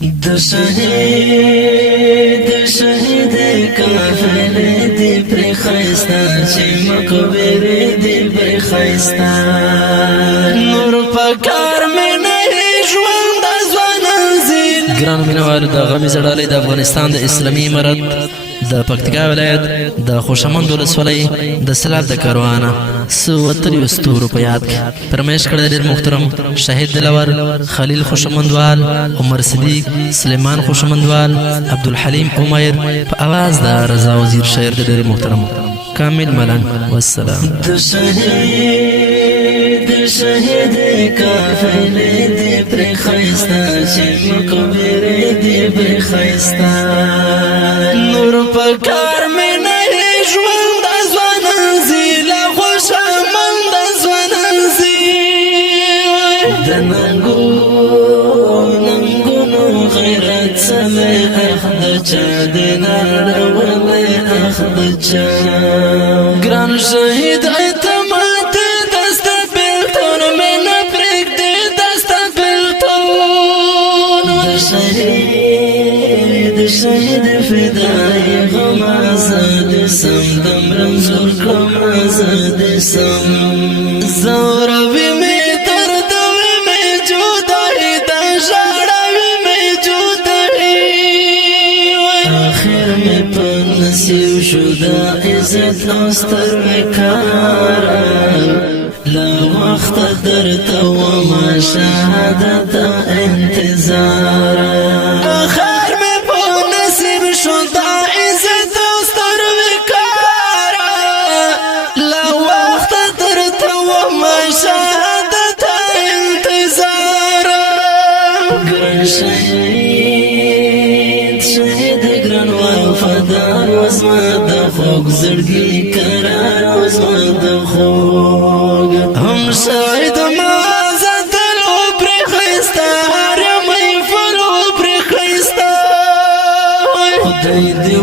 د شهید کافل دی پر خیستا چی مقبر دی پر خیستا نور پکار میں نہیں ژوند ځوان انزل ګرانو مینوالو د غمی زړالی د افغانستان د اسلامي امارت د پکتیکا ولایت د خوشامند ولسوالۍ د سلاب د کاروانه څو اتریو ستورو په یاد کې فرمایش کړی ډېر محترم شهید دلاور خلیل خوشامندوال عمر صدیق سلیمان خوشامندوال عبدالحلیم عمر په اواز د رضا وزیر شاعر د ډېر محترم کامل ملنګ والسلام د شهید کافل دی پر خیستا چی مقبر دی پر خیستا نور پکار میں نہیں ژوند ځوان انزل خوشامند ځوان انزل د ننګونو غیرت سمه اخد چا د نړولې اخد چا ګران شهید اعتماد دست بلتون میں نه پرېږدي دست بلتون د شهید فدای غم آزاد سم دم رمزور کم آزاد سم زوروی میں دردوی میں جدائی دا ژړاوی میں جدائی آخر میں په نصیب شو دا عزت او ستر وقار لا وخت درته وما شهادت انتظار آخر میں په نصیب شو دا عزت او ستر وقار لا وخت درته وما شهادت انتظار ګران شهید ګران وفادار وزما د خوږ زړګي قرار وزما د خوږ هم شاید ما زدل او پر خیستا هر محفل او پر خیستا خدای دې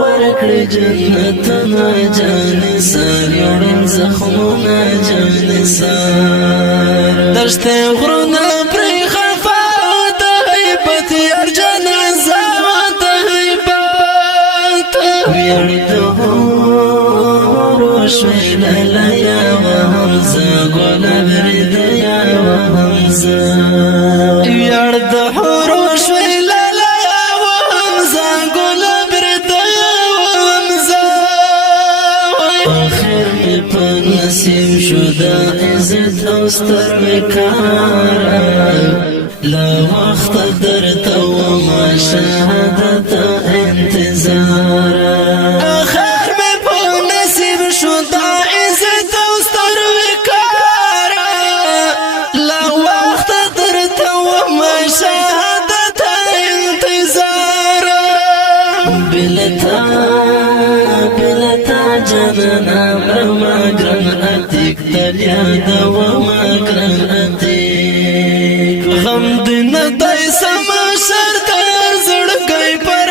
ورکړي جنتونه جان سار یوړم زخمونه جان سار دشت غرونه پر خفا د هیبت یار جنازه د هیبت ویړ د شوی لیا و همزه گولا بردیا و همزه یار د حورو شوی لیا و همزه گولا بردیا و همزه آخر می په نصیب شو دا عزت او ستر وقار لا وخت درته وما شهادت انتظار بلتا جنانا برما گرن اتیک تلیا دوما گرن اتیک غم دن دای سما شرط هر زړګي پر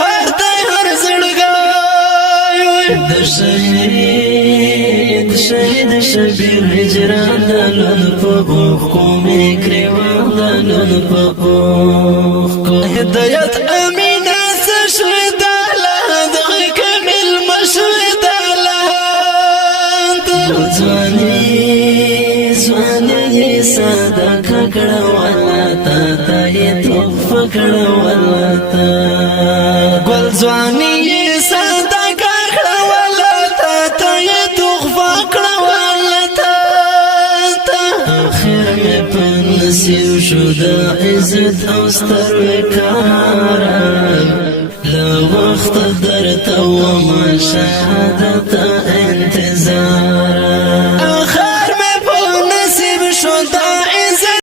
هر دای هر زړګي د شهید شبیر هجران دلون په اوخ کومې کریوان دلون په اوخ کو هدایت امینه شهید زوانی ساده ککړه ولا تا ته توفه کړه ولا تا ګل زوانی ساده ککړه ولا تا ته توفه کړه ولا تا اخر مې په نصیب شو دا عزت او ستر وقار لا وخت درته وما شهادت